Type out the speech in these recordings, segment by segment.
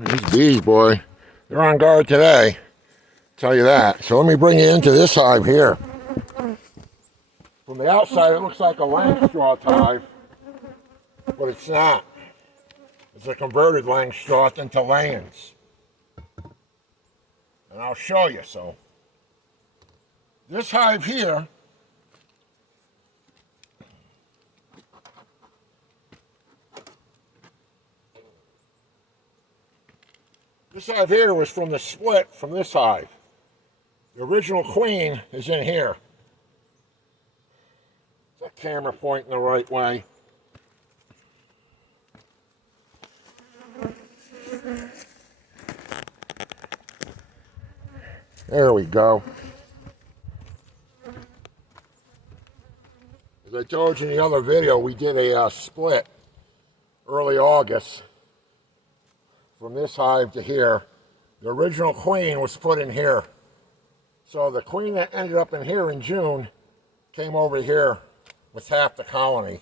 These bees, boy, they're on guard today. Tell you that. So let me bring you into this hive here. From the outside, it looks like a Langstroth hive, but it's not. It's a converted Langstroth into Layens. And I'll show you. So this hive here was from the split from this hive. The original queen is in here. Is that camera pointing the right way? There we go. As I told you in the other video, we did a split early August from this hive to here. The original queen was put in here. So the queen that ended up in here in June came over here with half the colony.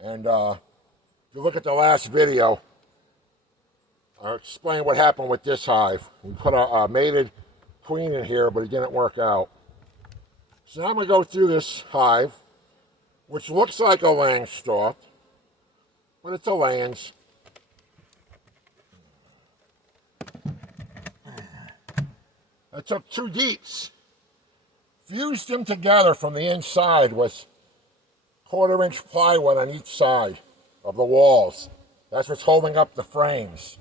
And if you look at the last video, I explained what happened with this hive. We put a mated queen in here, but it didn't work out. So now I'm going to go through this hive, which looks like a Langstroth, but it's a Layens. I took two deeps, fused them together from the inside with 1/4-inch plywood on each side of the walls. That's what's holding up the frames.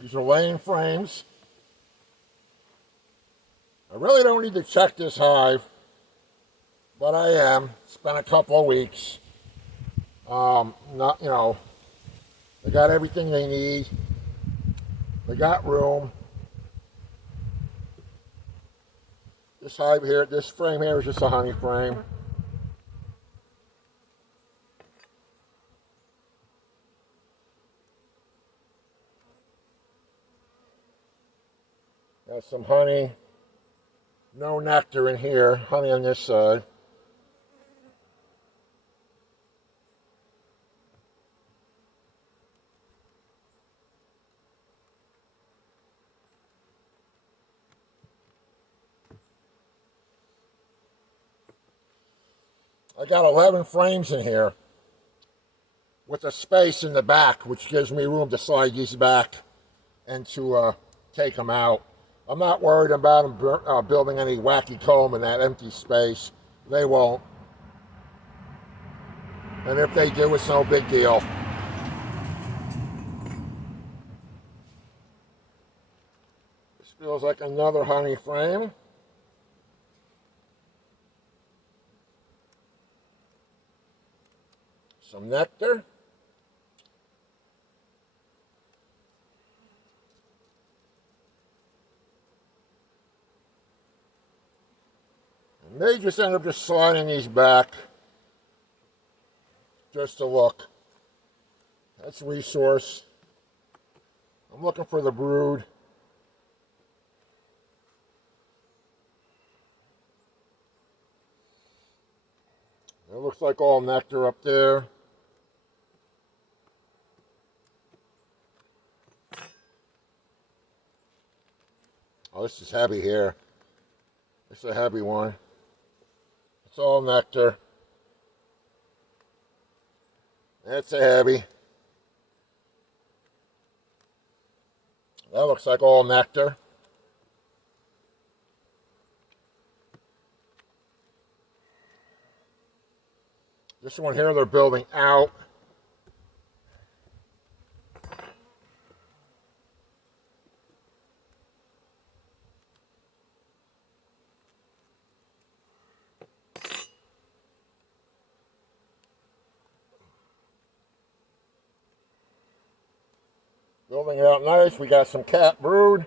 These are laying frames. I really don't need to check this hive, but I am. It's been a couple of weeks. Not, you know, they got everything they need. They got room. This hive here, this frame here is just a honey frame. Got some honey. No nectar in here. Honey on this side. I got 11 frames in here with a space in the back, which gives me room to slide these back and to take them out. I'm not worried about them building any wacky comb in that empty space. They won't. And if they do, it's no big deal. This feels like another honey frame. Some nectar. And they just end up just sliding these back just to look. That's resource. I'm looking for the brood. It looks like all nectar up there. Oh, this is heavy here. It's a heavy one. It's all nectar. That's a heavy. That looks like all nectar. This one here they're building out. Building it out nice. We got some cat brood.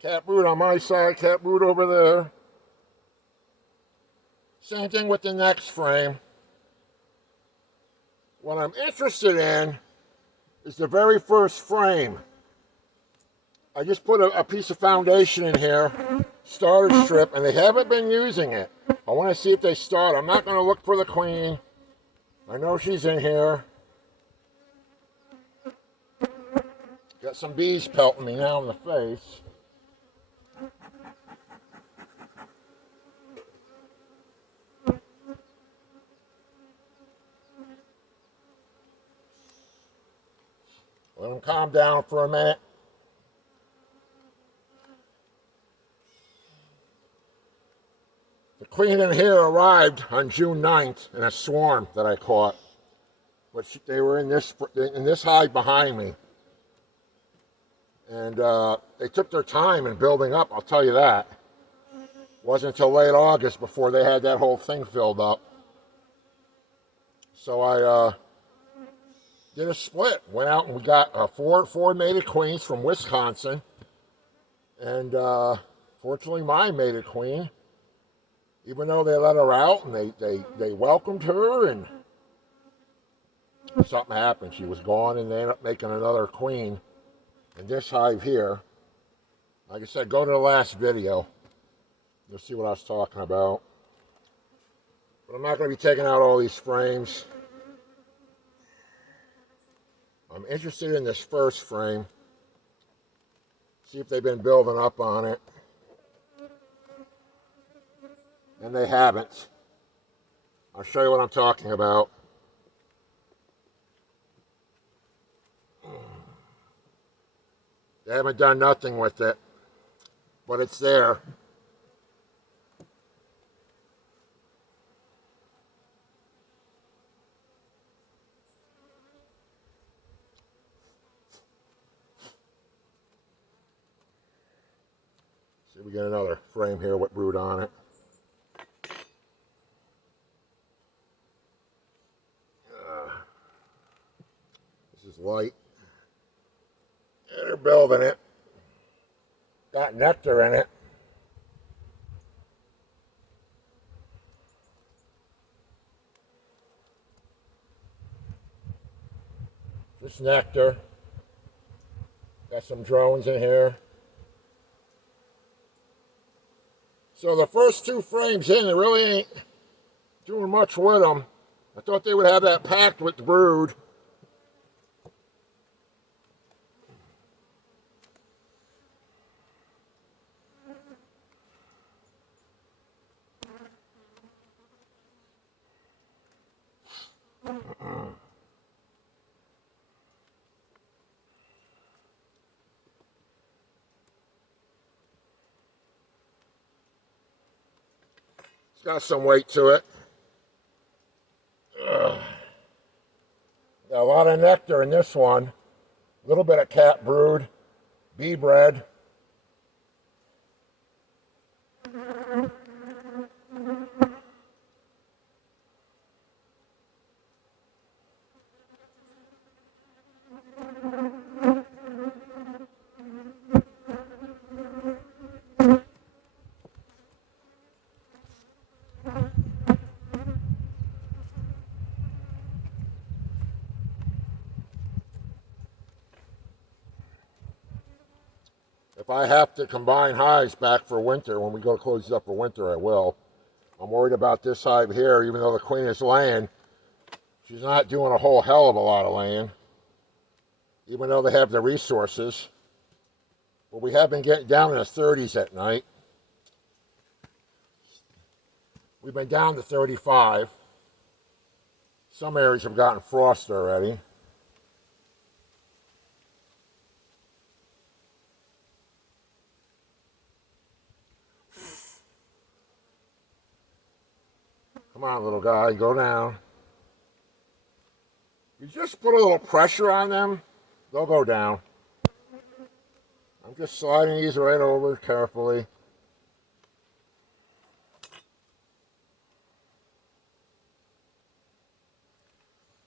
Cat brood on my side, cat brood over there. Same thing with the next frame. What I'm interested in is the very first frame. I just put a piece of foundation in here, starter strip, and they haven't been using it. I want to see if they start. I'm not going to look for the queen. I know she's in here. Got some bees pelting me now in the face. Let them calm down for a minute. The queen in here arrived on June 9th in a swarm that I caught. But they were in this hive behind me. And they took their time in building up, I'll tell you that. Wasn't until late August before they had that whole thing filled up. So I did a split. Went out and we got four mated queens from Wisconsin. And fortunately my mated queen, even though they let her out and they welcomed her, and something happened. She was gone, and they ended up making another queen in this hive here. Like I said, go to the last video. You'll see what I was talking about. But I'm not going to be taking out all these frames. I'm interested in this first frame. See if they've been building up on it. And they haven't. I'll show you what I'm talking about. They haven't done nothing with it, but it's there. See, we get another frame here with brood on it. This is light. Yeah, they're building it. Got nectar in it. Just nectar. Got some drones in here. So the first two frames in, they really ain't doing much with them. I thought they would have that packed with the brood. It's got some weight to it. Got a lot of nectar in this one. A little bit of cat brood, bee bread. If I have to combine hives back for winter, when we go to close these up for winter, I will. I'm worried about this hive here, even though the queen is laying. She's not doing a whole hell of a lot of laying, even though they have the resources. But we have been getting down in the 30s at night. We've been down to 35. Some areas have gotten frost already. Come on, little guy, go down. You just put a little pressure on them, they'll go down. I'm just sliding these right over carefully.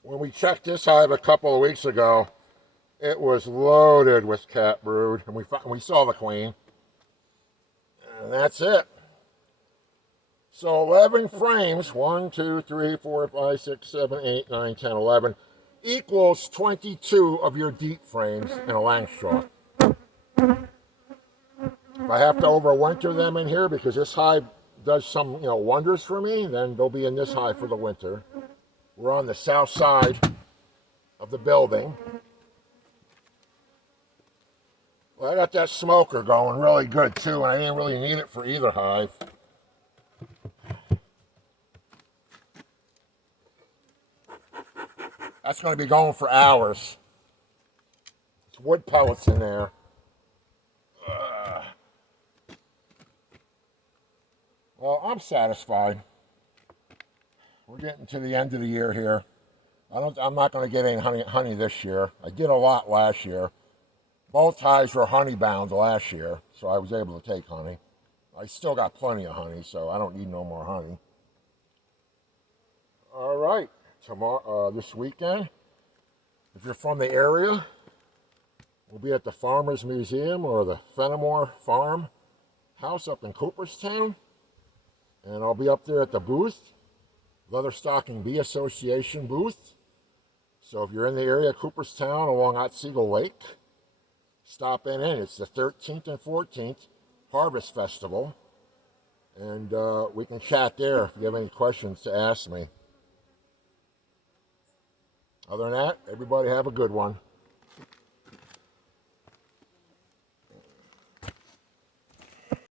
When we checked this hive a couple of weeks ago, it was loaded with cat brood, and we saw the queen. And that's it. So 11 frames, 1, 2, 3, 4, 5, 6, 7, 8, 9, 10, 11. equals 22 of your deep frames in a Langstroth. If I have to overwinter them in here because this hive does some, wonders for me, then they'll be in this hive for the winter. We're on the south side of the building. Well, I got that smoker going really good too, and I didn't really need it for either hive. That's going to be going for hours. It's wood pellets in there. Well, I'm satisfied. We're getting to the end of the year here. I'm not going to get any honey this year. I did a lot last year. Both hives were honey bound last year, so I was able to take honey. I still got plenty of honey, so I don't need no more honey. All right, this weekend, if you're from the area, we'll be at the Farmers Museum or the Fenimore Farm House up in Cooperstown. And I'll be up there at the booth, Leatherstocking Bee Association booth. So if you're in the area, Cooperstown along Otsego Lake, stop in. It's the 13th and 14th Harvest Festival. And we can chat there if you have any questions to ask me. Other than that, everybody have a good one.